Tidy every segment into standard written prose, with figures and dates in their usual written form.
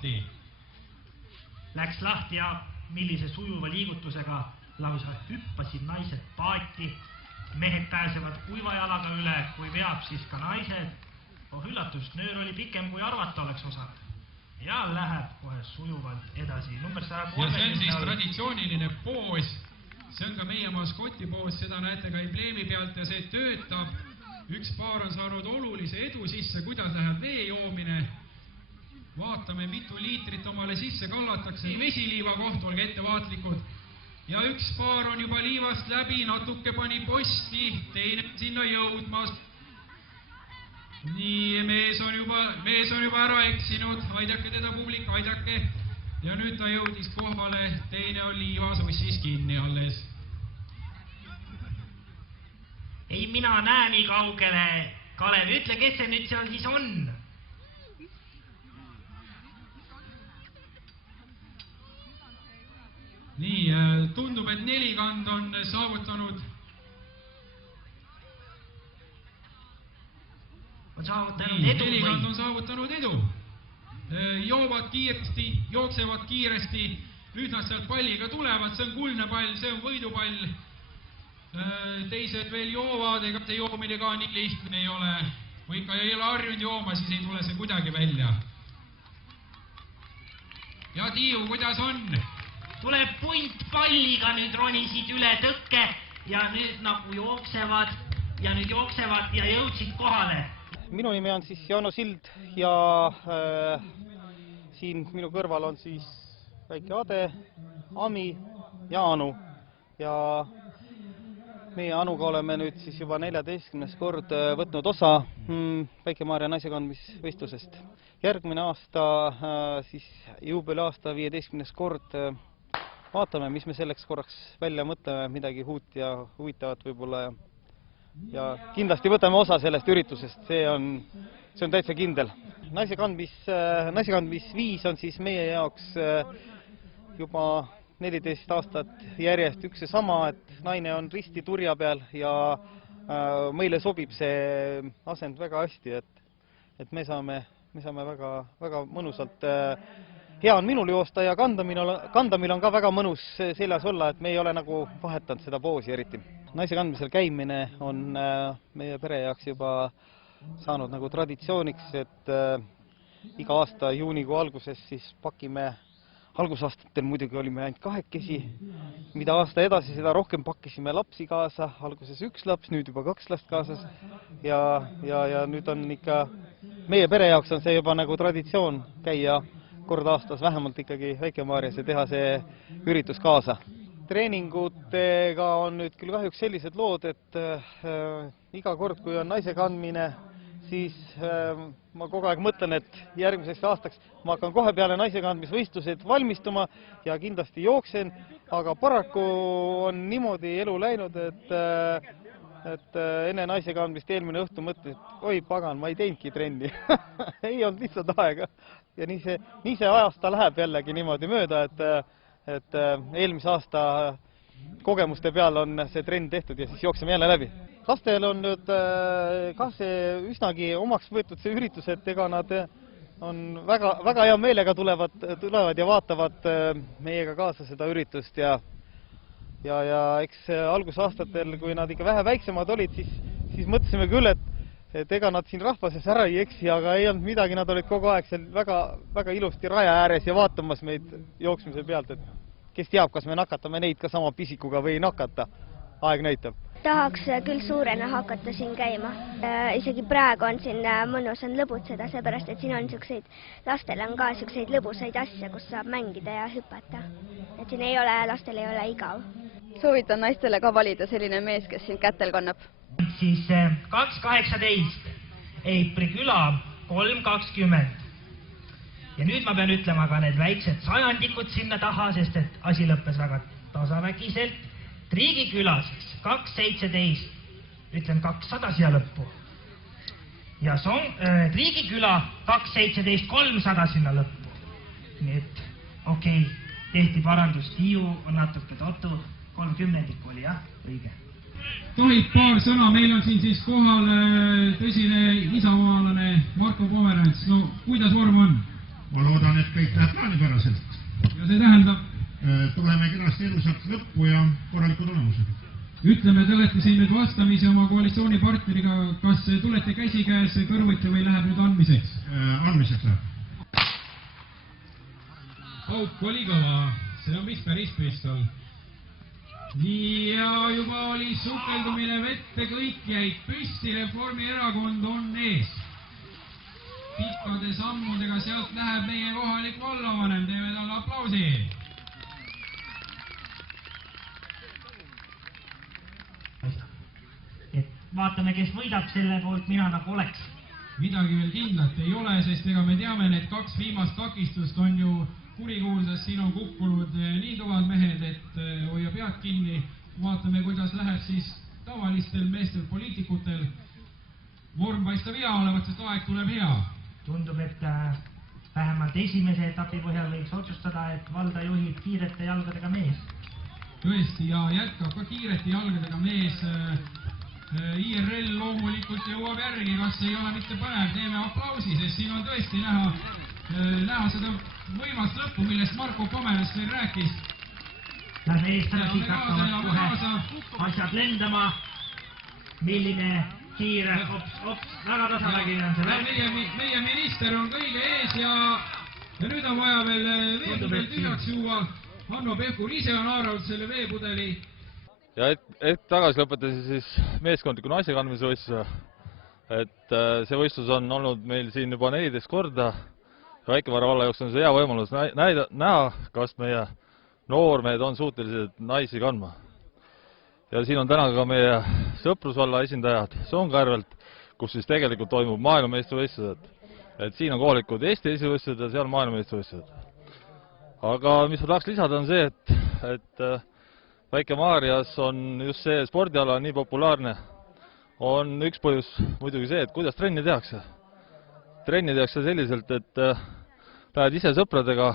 lahti. Läks lahti ja millise sujuva liigutusega lausa hüppasid naised paati. Mehed pääsevad kuiva jalaga üle, kui veab siis ka naised. Üllatust, nöör oli pikem kui arvata oleks osanud. Ja läheb kohe sujuvalt edasi. Number 130. Ja see on siis traditsiooniline poos. See on ka meie maskotipoos, seda näete ka embleemi pealt ja see töötab. Üks paar on saanud olulise edu sisse, kuidas läheb vee joomine. Vaatame, mitu liitrit omale sisse kallatakse. Vesiliiva koht, olge ettevaatlikud. Ja üks paar on juba liivast läbi, natuke pani posti, teine sinna jõudmas. Nii, mees on juba ära eksinud, aidake teda publik, aidake. Ja nüüd ta jõudis kohale, teine on liivas ussis kinni alles. Ei, mina näen nii kaugele. Kalev, ütle, kes see nüüd seal siis on? Nii, tundub, et nelikand on saavutanud edu. Nelikand on saavutanud edu. Joovad kiiresti, jooksevad kiiresti. Nüüd nad sealt palliga tulevad, see on kuldne pall, see on võidupall. Teised veel joovad, ega see joomine ka nii lihtne ei ole. Kui ikka ei ole harjunud jooma, siis ei tule see kuidagi välja. Ja Tiiu, kuidas on? Tuleb punt palliga, nüüd ronisid üle tõkke ja nüüd nagu jooksevad ja jõudsid kohale. Minu nimi on siis Jaano Sild ja siin minu kõrval on siis väike Ade, Ami ja Anu. Ja meie Anuga oleme nüüd siis juba 14. kord võtnud osa Väike-Maarja naisekandmisvõistlusest. Järgmine aasta, siis juubeliaasta 15. kord vaatame, mis me selleks korraks välja mõtleme, midagi uut ja huvitavat võib-olla. Ja kindlasti võtame osa sellest üritusest, see on täitsa kindel. Naisekandmisviis on siis meie jaoks juba 14 aastat järjest üks ja sama, et naine on risti turja peal ja meile sobib see asend väga hästi, et me saame väga mõnusalt. Hea on minul joosta ja kandamil on ka väga mõnus seljas olla, et me ei ole nagu vahetanud seda poosi eriti. Naisekandmisel käimine on meie pere jaoks juba saanud nagu traditsiooniks, et iga aasta juunikuu alguses siis pakime, algusaastatel muidugi olime ainult 2, mida aasta edasi seda rohkem pakkisime lapsi kaasa, alguses 1 laps, nüüd juba 2 last kaasas ja nüüd on ikka, meie pere jaoks on see juba nagu traditsioon käia kord aastas vähemalt ikkagi Väike-Maarjas ja teha see üritus kaasa. Treeningutega on nüüd küll kahjuks sellised lood, et iga kord, kui on naise kandmine, siis ma kogu aeg mõtlen, et järgmiseks aastaks ma hakkan kohe peale naise kandmisvõistlused valmistuma ja kindlasti jooksen, aga paraku on niimoodi elu läinud, et enne naise kandmist eelmine õhtu mõtlesin, et oi pagan, ma ei teinudki trenni. Ei olnud lihtsalt aega. Ja nii see ajasta läheb jällegi niimoodi mööda, et eelmise aasta kogemuste peal on see trenn tehtud ja siis jookseme jälle läbi. Lastel on nüüd ka see üsnagi omaks võetud see üritus, et ega nad on väga hea meelega tulevad ja vaatavad meiega kaasa seda üritust ja eks algusaastatel, kui nad ikka vähe väiksemad olid, siis mõtlesime küll, et ega nad siin rahva sees ära ei eksi, aga ei olnud midagi, nad olid kogu aeg seal väga ilusti raja ääres ja vaatamas meid jooksmise pealt, et kes teab, kas me nakatame neid ka sama pisikuga või ei nakata, aeg näitab. Tahaks küll suurena hakata siin käima. Isegi praegu on siin mõnus on lõbutseda, seepärast, et siin on lastel on ka selliseid lõbusaid asja, kus saab mängida ja hüpata. Et siin lastel ei ole igav. Soovitan naistele ka valida selline mees, kes sind kätel kannab. Siis 2.18, Eipri küla 3.20. Ja nüüd ma pean ütlema ka need väiksed sajandikud sinna taha, sest et asi lõppes väga tasavägiselt. Triigi küla siis 2.17, ütlen 200 siia lõppu. Ja Triigi küla 2.17, 300 sinna lõppu. Nii et okei, tehti parandus, Tiiu on natuke totu, 30 oli jah, õige. Tohib paar sõna, meil on siin siis kohal tõsine isamaalane Marko Pomerants. No kuidas vorm on? ma loodan, et kõik läheb plaanipäraselt. Ja see tähendab? Tuleme kenasti elusalt lõppu ja korraliku tulemusega. Ütleme, te olete siin nüüd vastamisi oma koalitsioonipartneriga, kas tulete käsikäes kõrvuti või läheb nüüd andmiseks? Andmiseks läheb. Pauk oli kõva, see on vist päris pistol. Ja juba oli sukeldumine vette, kõik jäid püsti, Reformierakond on ees. Pikkade sammudega sealt läheb meie kohalik vallavanem, teeme talle aplausi. Vaatame, kes võidab selle poolt, mina nagu oleks. Midagi veel kindlat ei ole, sest ega me teame, need 2 viimast takistust on ju kurikuulsas, siin on kukkunud nii kõvad mehed, et hoia pead kinni. Vaatame, kuidas läheb siis tavalistel meestel, poliitikutel. Vorm paistab hea olevat, sest aeg tuleb hea. Tundub, et vähemalt esimese etapi põhjal võiks otsustada, et valda juhib kiirete jalgadega mees. Tõesti, ja jätkab ka kiirete jalgadega mees. IRL loomulikult jõuab järgi, kas ei ole mitte põnev, teeme aplausi, sest siin on tõesti näha seda võimast lõppu, millest Marko Pomelas veel rääkis. Lähme eestlased hakkavad kohe asjad lendama. Milline kiire, väga tasavägi on see. Meie minister on kõige ees ja nüüd on vaja veel veepudel tühjaks juua. Hanno Pevkur ise on haaranud selle veepudeli. Ja hetk tagasi lõpetasin siis meeskondliku naise kandmise võistluse. Et see võistlus on olnud meil siin juba 14 korda. Väike-Maarja valla jaoks on see hea võimalus näha, kas meie noormehed on suutelised naisi kandma. Ja siin on täna ka meie Sõprusvalla esindajad Soonkäärvelt, kus siis tegelikult toimub maailmameistrivõistlused. Et siin on kohalikud Eesti esivõistlused ja seal maailmameistrivõistlused. Aga mis ma tahaks lisada on see, et Väike-Maarjas on just see spordiala nii populaarne, on üks põhjus muidugi see, et kuidas trenni tehakse. Trenni tehakse selliselt, et lähed ise sõpradega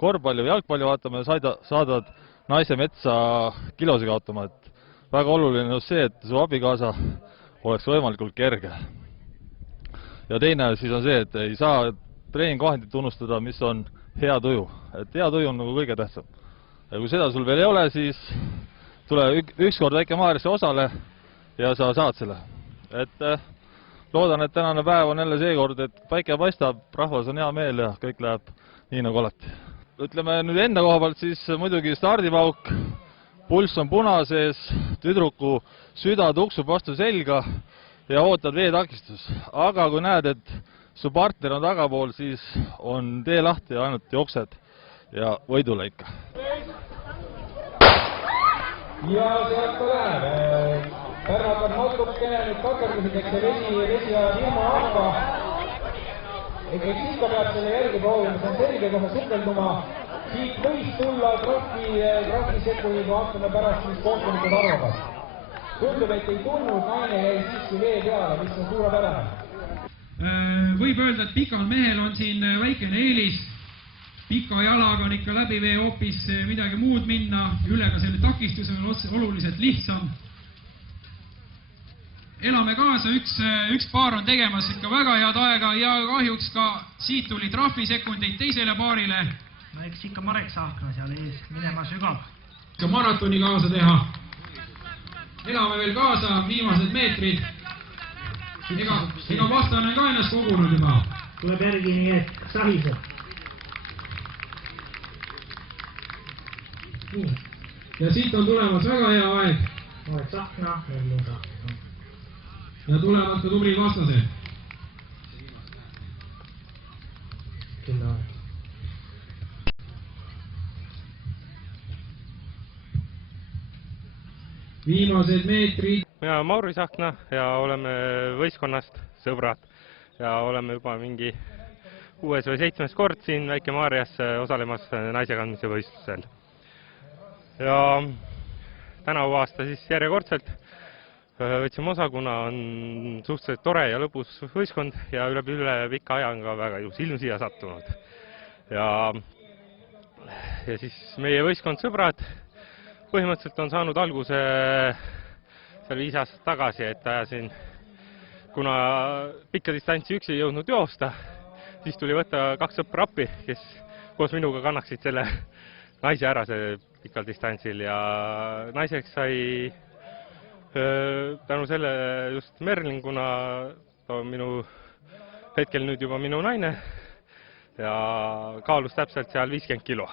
korvpalli või jalgpalli vaatama ja saadad naise metsa kilosi kaotama. Et väga oluline on see, et su abikaasa oleks võimalikult kerge. Ja teine siis on see, et ei saa treeningvahendit unustada, mis on hea tuju. Et hea tuju on nagu kõige tähtsam. Ja kui seda sul veel ei ole, siis tule ükskord Väike-Maarjasse osale ja sa saad selle. Et loodan, et tänane päev on jälle seekord, et päike paistab, rahvas on hea meel ja kõik läheb nii nagu alati. Ütleme nüüd enda koha pealt siis muidugi stardipauk, pulss on punases, tüdruku süda tuksub vastu selga ja ootad veetakistus. Aga kui näed, et su partner on tagapool, siis on tee lahti ja ainult jooksed ja võidule ikka. Ja sealt ka läheb. Pärnad on natukene nüüd kakerduseks ja vesi ajab ilma aga. Eks ikka peab selle järgi proovima, see on selge, kui me sukelduma. Siit võis tulla trahvi sekku ja vaatame pärast, mis kohtunikud arvavad. Tundub, et ei tulnud, naine jäi siiski vee peale, mis on suurepärane. Võib öelda, et pikal mehel on siin väikene eelis. Pika jalaga on ikka läbi vee hoopis midagi muud minna, üllega selle takistus on oluliselt lihtsam. Elame kaasa, üks paar on tegemas ikka väga head aega ja kahjuks ka siit tuli trahvisekundid teisele paarile. No eks ikka Marek Saakna seal ees minema sügab. Ka maratoni kaasa teha. Elame veel kaasa, viimased meetrid. Ega vastane ka ennast kogunud juba. Tuleb järgi nii, et sahiseb. Ja siit on tulemas väga hea aeg. Marek Saakna, Ellu Saakna. Ja tulevad ka tubli vastased. Kyllä on. Viimased meetrid. Mina olen Mauri Saakna ja oleme võistkonnast sõbrad ja oleme juba mingi 6. või 7. kord siin Väike-Maarjas osalemas naise kandmise võistlusel. Ja tänavu aasta siis järjekordselt võtsime osa, kuna on suhteliselt tore ja lõbus võistkond ja üle pika aja on ka väga ilus ilm siia sattunud. Ja siis meie võistkond sõbrad põhimõtteliselt on saanud alguse seal 5 aastat tagasi, et ajasin, kuna pikka distantsi üksi ei jõudnud joosta, siis tuli võtta 2 sõpra appi, kes koos minuga kannaksid selle naise ära see pikal distantsil ja naiseks sai tänu selle just Merlin, kuna ta on hetkel nüüd juba minu naine ja kaalus täpselt seal 50 kilo.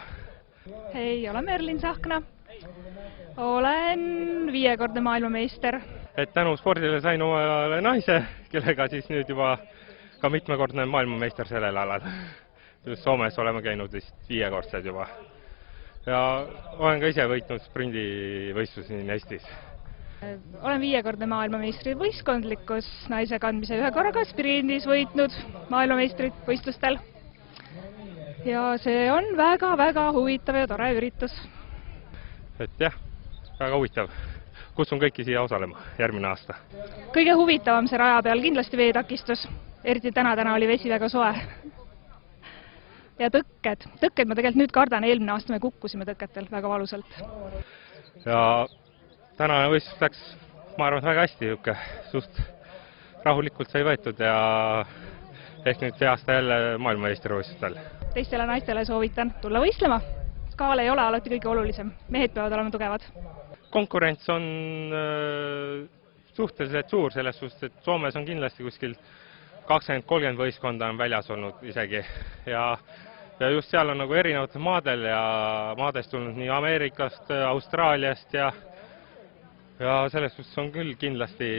Hei, olen Merlin Sahkna. Olen 5-kordne maailmameister. Et tänu spordile sain omale naise, kellega siis nüüd juba ka mitmekordne maailmameister sellel alal. Just Soomes oleme käinud vist 5-kordsed juba. Ja olen ka ise võitnud sprindivõistlus siin Eestis. Olen 5-kordne maailmameistri võistkondlikus naise kandmise 1 korraga sprindis võitnud maailmameistrit võistlustel. Ja see on väga-väga huvitav ja tore üritus. Et jah, väga huvitav. Kutsun kõiki siia osalema järgmine aasta. Kõige huvitavam see raja peal kindlasti veetakistus. Eriti täna oli vesi väga soe. Ja tõkked ma tegelikult nüüd kardan, eelmine aasta me kukkusime tõkketel väga valusalt. Ja tänane võistlus läks, ma arvan, väga hästi, suht rahulikult sai võetud ja ehk nüüd see aasta jälle maailmameistrivõistlustel. Teistele naistele soovitan tulla võistlema. Skaal ei ole alati kõige olulisem. Mehed peavad olema tugevad. Konkurents on suhteliselt suur selles suhtes, et Soomes on kindlasti kuskil 20-30 võistkonda on väljas olnud isegi. Ja just seal on nagu erinevatel maadel ja maadest tulnud nii Ameerikast, Austraaliast ja selles suhtes on küll kindlasti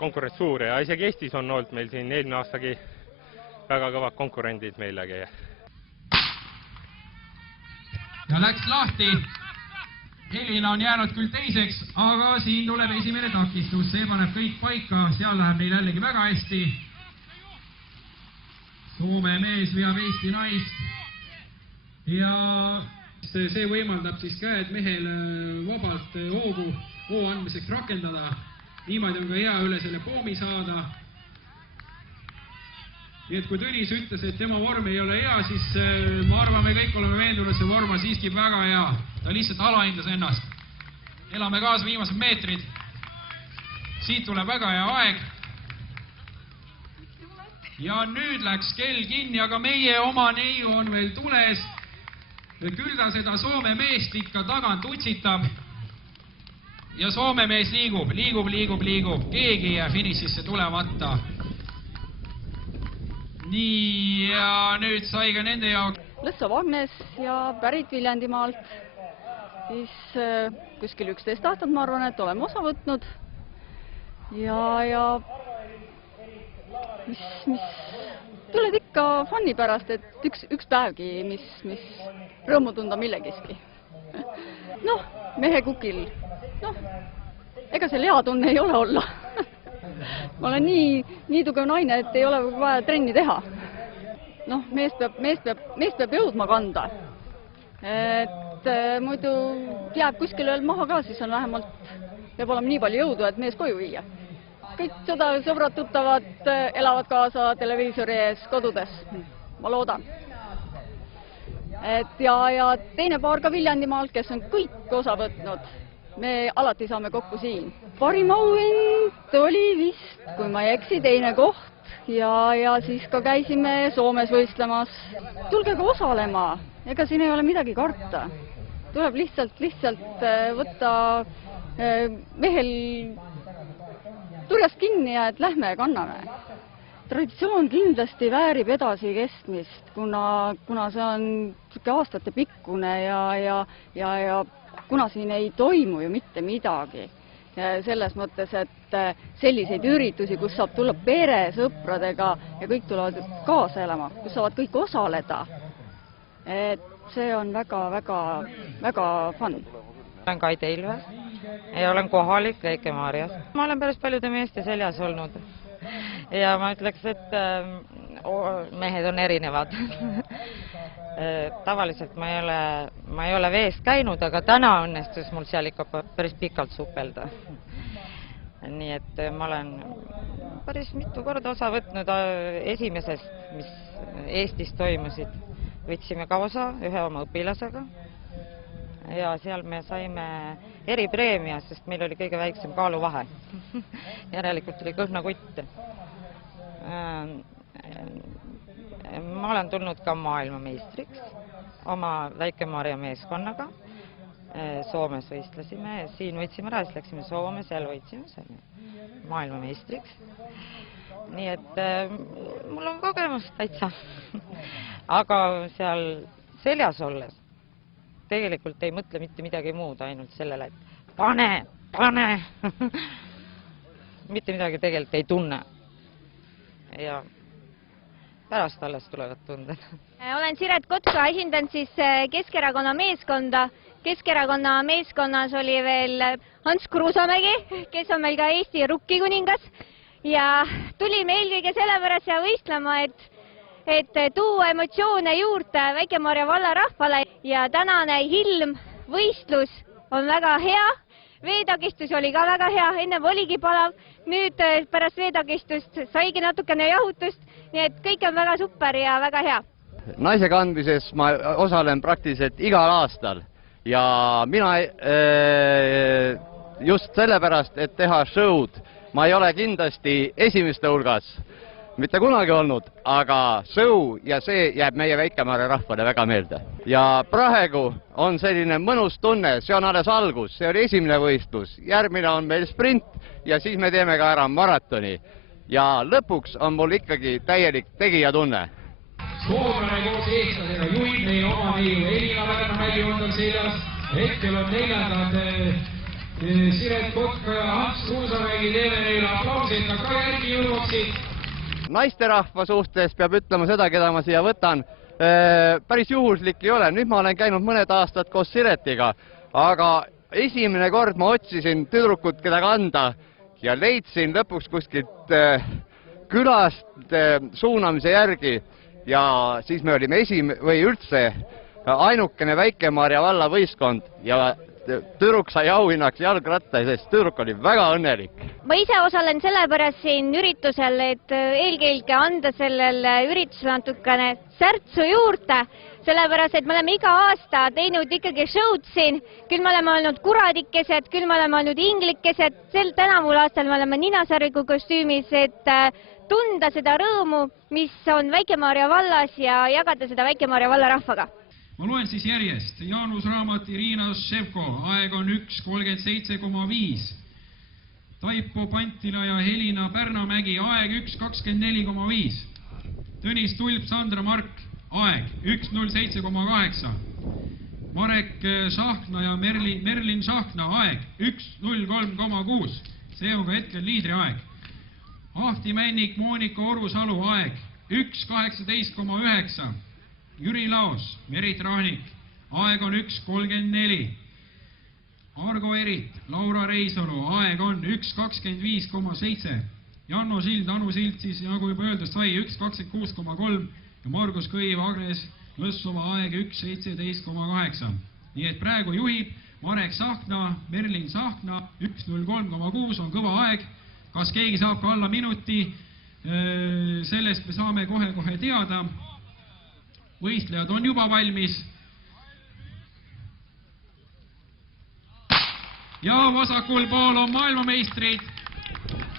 konkurents suur ja isegi Eestis on olnud meil siin eelmine aastagi väga kõvad konkurendid meilegi. Ja läks lahti. Helina on jäänud küll teiseks, aga siin tuleb esimene takistus. See paneb kõik paika, seal läheb meil jällegi väga hästi. Soome mees veab Eesti naist. Ja see võimaldab siis käed mehel vabalt hoo andmiseks rakendada. Niimoodi on ka hea üle selle poomi saada. Nii et kui Tõnis ütles, et tema vorm ei ole hea, siis ma arvan, me kõik oleme veendunud, see vorm on siiski väga hea. Ta lihtsalt alahindas ennast. Elame kaasa viimased meetrid. Siit tuleb väga hea aeg. Ja nüüd läks kell kinni, aga meie oma neiu on veel tules. Küll ta seda Soome meest ikka tagant utsitab. Ja Soome mees liigub. Keegi ei jää finišisse tulemata. Nii, ja nüüd sai ka nende jaoks. Lõssov Agnes ja pärit Viljandimaalt. Siis kuskil 11 aastat, ma arvan, et oleme osa võtnud. Ja mis tuled ikka fanni pärast, et üks päevgi, mis rõõmu tunda millegiski. Noh, mehe kukil. Noh, ega seal hea tunne ei ole olla. Ma olen nii tugev naine, et ei ole vaja trenni teha. Noh, mees peab jõudma kanda. Et muidu jääb kuskil veel maha ka, siis on vähemalt, peab olema nii palju jõudu, et mees koju viia. Kõik sõbrad tuttavad elavad kaasa televiisori ees kodudes. Ma loodan. Ja teine paar ka Viljandimaalt, kes on kõik osa võtnud. Me alati saame kokku siin. Parim auhind oli vist, kui ma ei eksi, teine koht ja siis ka käisime Soomes võistlemas. Tulge ka osalema, ega siin ei ole midagi karta. Tuleb lihtsalt võtta mehel turjast kinni ja et lähme ja kanname. Traditsioon kindlasti väärib edasi kestmist, kuna see on aastate pikkune ja kuna siin ei toimu ju mitte midagi. Selles mõttes, et selliseid üritusi, kus saab tulla pere, sõpradega ja kõik tulevad kaasa elama, kus saavad kõik osaleda. Et see on väga fun. Olen Kaide Ilve ja olen kohalik Väike-Maarjas. Ma olen päris paljude meeste seljas olnud ja ma ütleks, et mehed on erinevad. Tavaliselt ma ei ole veest käinud, aga täna õnnestus mul seal ikka päris pikalt supelda. Nii et ma olen päris mitu korda osa võtnud esimesest, mis Eestis toimusid. Võtsime ka osa ühe oma õpilasega ja seal me saime eripreemia, sest meil oli kõige väiksem kaaluvahe. Järelikult oli kõhna kutt. ma olen tulnud ka maailmameistriks oma Väike-Maarja meeskonnaga. Soomes võistlesime, siin võitsime ära, siis läksime Soome, seal võitsime maailmameistriks. Nii et mul on kogemus täitsa. Aga seal seljas olles tegelikult ei mõtle mitte midagi muud, ainult sellele, et pane. Mitte midagi tegelikult ei tunne. Ja pärast alles tulevad tunded. Olen Siret Kotka, esindan siis Keskerakonna meeskonda. Keskerakonna meeskonnas oli veel Hans Kruusamägi, kes on meil ka Eesti rukkikuningas. Ja tulime eelkõige sellepärast siia võistlema, et tuua emotsioone juurde Väike-Maarja valla rahvale. Ja tänane ilm, võistlus on väga hea. Veetakistus oli ka väga hea, ennem oligi palav. Nüüd pärast veetakistust saigi natukene jahutust. Nii et kõik on väga super ja väga hea. Naise kandmises ma osalen praktiliselt igal aastal ja mina just sellepärast, et teha show'd, ma ei ole kindlasti esimeste hulgas, mitte kunagi olnud, aga show ja see jääb meie Väike-Maarja rahvale väga meelde. Ja praegu on selline mõnus tunne, see on alles algus, see oli esimene võistlus, järgmine on meil sprint ja siis me teeme ka ära maratoni. Ja lõpuks on mul ikkagi täielik tegijatunne. Soomlane koos eestlasega juhib meie oma viiu. Elina Pärnamägi on tal seljas. Hetkel on neljandad Siret Kotka ja Hans Kruusamägi. Teeme neile aplausid, nad ka järgi jõuaksid. Naisterahva suhtes peab ütlema seda, keda ma siia võtan. Päris juhuslik ei ole. Nüüd ma olen käinud mõned aastad koos Siretiga, aga esimene kord ma otsisin tüdrukut, keda kanda. Ja leidsin lõpuks kuskilt külast suunamise järgi ja siis me olime üldse ainukene Väike-Maarja valla võistkond ja tüdruk sai auhinnaks jalgratta, sest tüdruk oli väga õnnelik. Ma ise osalen sellepärast siin üritusel, et eelkõige anda sellele üritusele natukene särtsu juurde. Sellepärast, et me oleme iga aasta teinud ikkagi show'd siin, küll me oleme olnud kuradikesed, küll me oleme olnud inglikesed, tänavul aastal me oleme ninasarviku kostüümis, et tunda seda rõõmu, mis on Väike-Maarja vallas ja jagada seda Väike-Maarja valla rahvaga. Ma loen siis järjest. Jaanus Raamat, Irina Ševko, aeg on 1.37,5. Taipo Pantila ja Helina Pärnamägi, aeg 1.24,5. Tõnis Tulp, Sandra Mark, aeg 1.07,8. Marek Šahkna ja Merlin Šahkna, aeg 1.03,6. See on ka hetkel liidri aeg. Ahti Männik, Moonika Orusalu, aeg 1.18,9. Jüri Laos, Merit Rahnik, aeg on 1.34. Argo Erit, Laura Reisalu, aeg on 1.25,7. Janno Sild, Anu Sild siis, nagu juba öeldud sai, 1.26,3. Ja Margus Kõiv, Agnes Lõssova, aeg 1.17,8. Nii et praegu juhib Marek Šahkna, Merlin Šahkna, 1.03,6 on kõva aeg. Kas keegi saab ka alla minuti? Sellest me saame kohe teada. Võistlejad on juba valmis. Ja vasakul pool on maailmameistrid.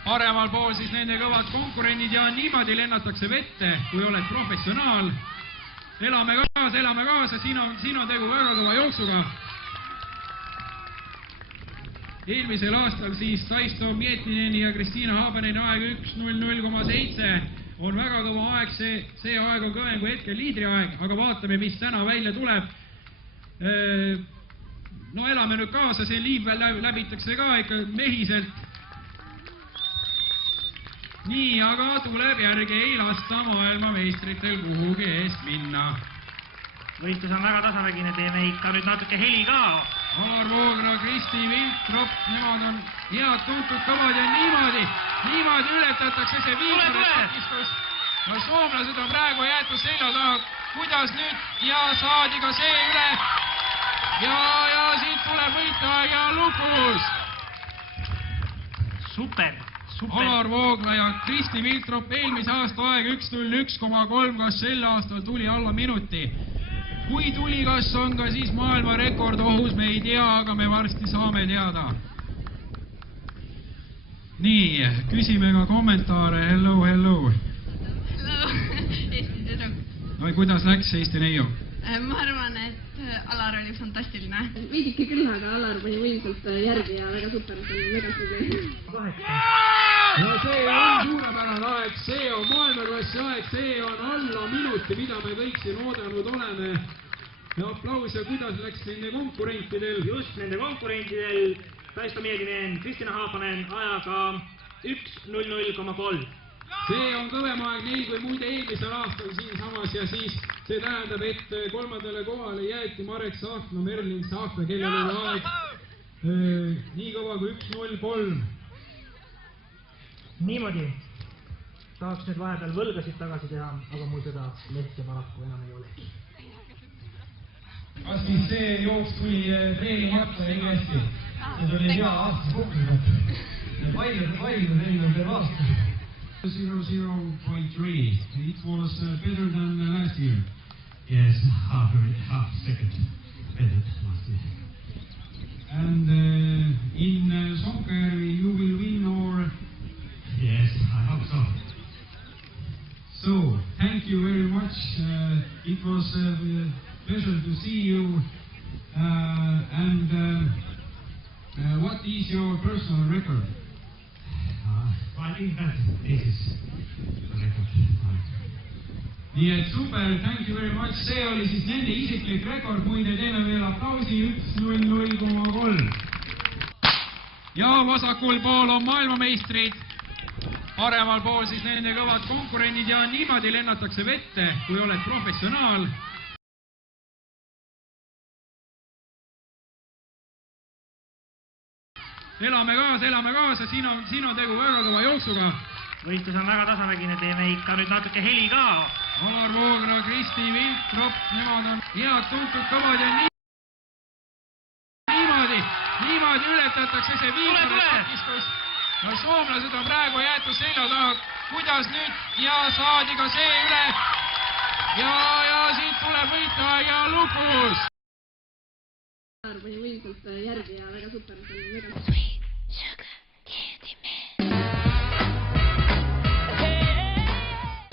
Paremal pool siis nende kõvad konkurendid ja niimoodi lennatakse vette, kui oled professionaal. Elame kaasa, siin on tegu väga kõva jooksuga. Eelmisel aastal siis Taisto Mietnineni ja Kristiina Haabaneni aeg 1.00,7 on väga kõva aeg, see aeg on kõvem kui hetkel liidri aeg, aga vaatame, mis täna välja tuleb. No elame nüüd kaasa, see liiv läbitakse ka ikka mehiselt. Nii, aga tuleb järgi, ei lasta maailmameistritel kuhugi eest minna. Võistlus on väga tasavägine, teeme ikka nüüd natuke heli ka. Alar Voogra, Kristi Viltrop, nemad on head tuntud kõvad ja niimoodi ületatakse see viimane. Ja soomlased on praegu jäetud selja taha, kuidas nüüd ja saadi ka see üle. Ja siit tuleb võitaja ja lukus. Super. Alar Voogra ja Kristi Viltrop, eelmise aasta aeg 1.01,3, kas sel aastal tuli alla minuti. Kui tuli, kas on ka siis maailma rekord ohus, me ei tea, aga me varsti saame teada. Nii, küsime ka kommentaare. Hello. Eesti tüdruk. no kuidas läks Eesti neiu? Ma arvan, et Alar oli fantastiline. Veidike küll, aga Alar pani võimsalt järgi ja väga super, see oli mega suge. Ja see on suurepärane aeg, see on maailmaklassi aeg, see on alla minuti, mida me kõik siin oodanud oleme. Ja aplaus ja kuidas läks nende konkurentidel? Just nende konkurentidel Väisto Mieginen, Kristina Haapanen ajaga 1:00,3. See on kõvem aeg neil kui muide eelmisel aastal siinsamas ja siis see tähendab, et kolmandale kohale jäeti Marek Sahtna, Merlin Sahtna, kellel oli aeg nii kõva kui 1:03. Niimoodi tahaks nüüd vahepeal võlgasid tagasi teha, aga mul seda lehte paraku enam ei olegi. Kas siis see jooks tuli treenimata ja nii hästi? See oli hea aastas kokkunud. Vaidlus enne veel aasta. 0.3. It was better than last year. Yes, half second better than last year. And in soccer you will win or? Yes, I hope so. So, thank you very much. It was a pleasure to see you. What is your personal record? I think that this is the record. Nii et super, thank you very much. See oli siis nende isiklik rekord, muide teeme veel aplausi 1:00,3. Ja vasakul pool on maailmameistrid, paremal pool siis nende kõvad konkurendid ja niimoodi lennatakse vette, kui oled professionaal. Elame kaasa, siin on tegu väga kõva jooksuga. Võistlus on väga tasavägine, teeme ikka nüüd natuke heli ka. Alar Voogna, Kristi Viltrop, nemad on head tuntud kõvad ja niimoodi ületatakse see viimane. No soomlased on praegu jäetud selja taha, kuidas nüüd ja saadi ka see üle. Ja siit tuleb võitaja ja lukus. Alar pani võimsalt järgi ja väga super, see oli mega.